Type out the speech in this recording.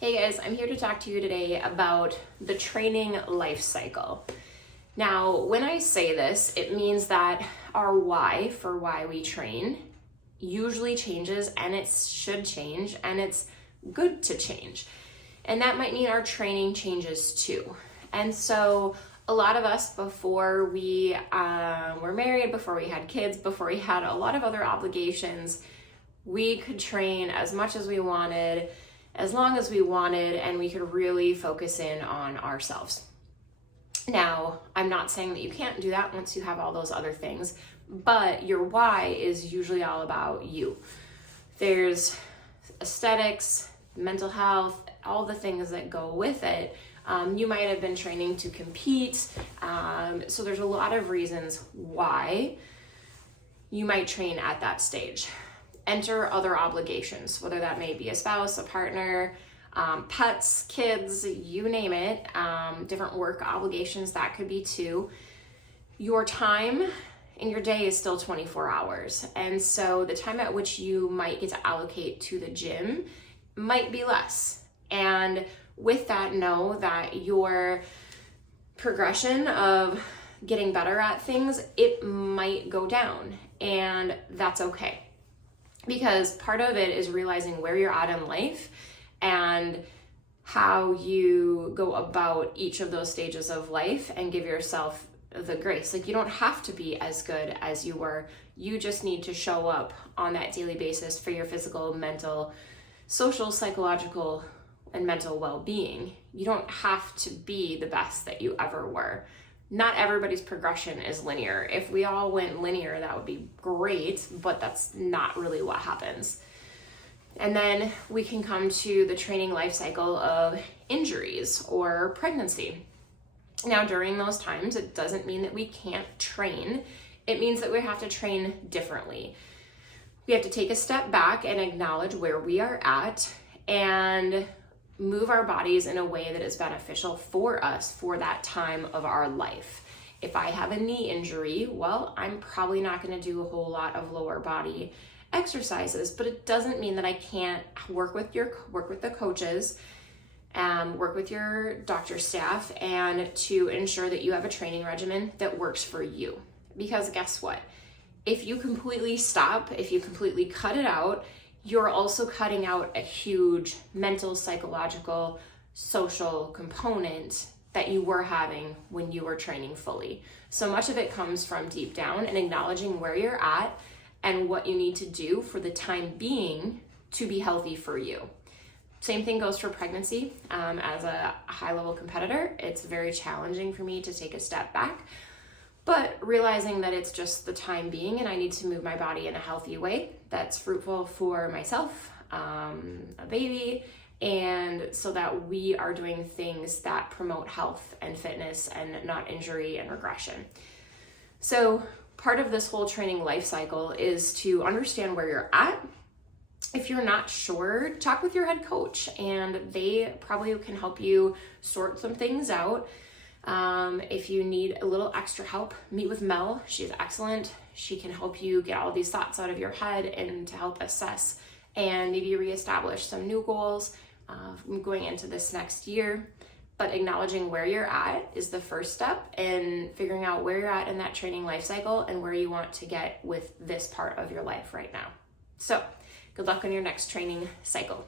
Hey guys, I'm here to talk to you today about the training life cycle. Now, when I say this, it means that our why for why we train usually changes, and it should change, and it's good to change. And that might mean our training changes too. And so a lot of us, before we were married, before we had kids, before we had a lot of other obligations, we could train as much as we wanted, as long as we wanted, and we could really focus in on ourselves. Now, I'm not saying that you can't do that once you have all those other things, but your why is usually all about you. There's aesthetics, mental health, all the things that go with it. You might have been training to compete, so there's a lot of reasons why you might train at that stage. Enter other obligations, whether that may be a spouse, a partner, pets, kids, you name it, different work obligations, that could be too. Your time in your day is still 24 hours. And so the time at which you might get to allocate to the gym might be less. And with that, know that your progression of getting better at things, it might go down, and that's okay. Because part of it is realizing where you're at in life and how you go about each of those stages of life and give yourself the grace. Like, you don't have to be as good as you were. You just need to show up on that daily basis for your physical, mental, social, psychological, and mental well-being. You don't have to be the best that you ever were. Not everybody's progression is linear. If we all went linear, that would be great, but that's not really what happens. And then we can come to the training life cycle of injuries or pregnancy. Now, during those times, it doesn't mean that we can't train. It means that we have to train differently. We have to take a step back and acknowledge where we are at and move our bodies in a way that is beneficial for us for that time of our life. If I have a knee injury, well, I'm probably not going to do a whole lot of lower body exercises, but it doesn't mean that I can't work with the coaches, work with your doctor staff, and to ensure that you have a training regimen that works for you. Because guess what? If you completely stop, if you completely cut it out, you're also cutting out a huge mental, psychological, social component that you were having when you were training fully. So much of it comes from deep down and acknowledging where you're at and what you need to do for the time being to be healthy for you. Same thing goes for pregnancy. As a high-level competitor, it's very challenging for me to take a step back, but realizing that it's just the time being and I need to move my body in a healthy way that's fruitful for myself, a baby, and so that we are doing things that promote health and fitness and not injury and regression. So part of this whole training life cycle is to understand where you're at. If you're not sure, talk with your head coach, and they probably can help you sort some things out. If you need a little extra help, meet with Mel. She's excellent. She can help you get all these thoughts out of your head and to help assess and maybe reestablish some new goals going into this next year. But acknowledging where you're at is the first step in figuring out where you're at in that training life cycle and where you want to get with this part of your life right now. So good luck on your next training cycle.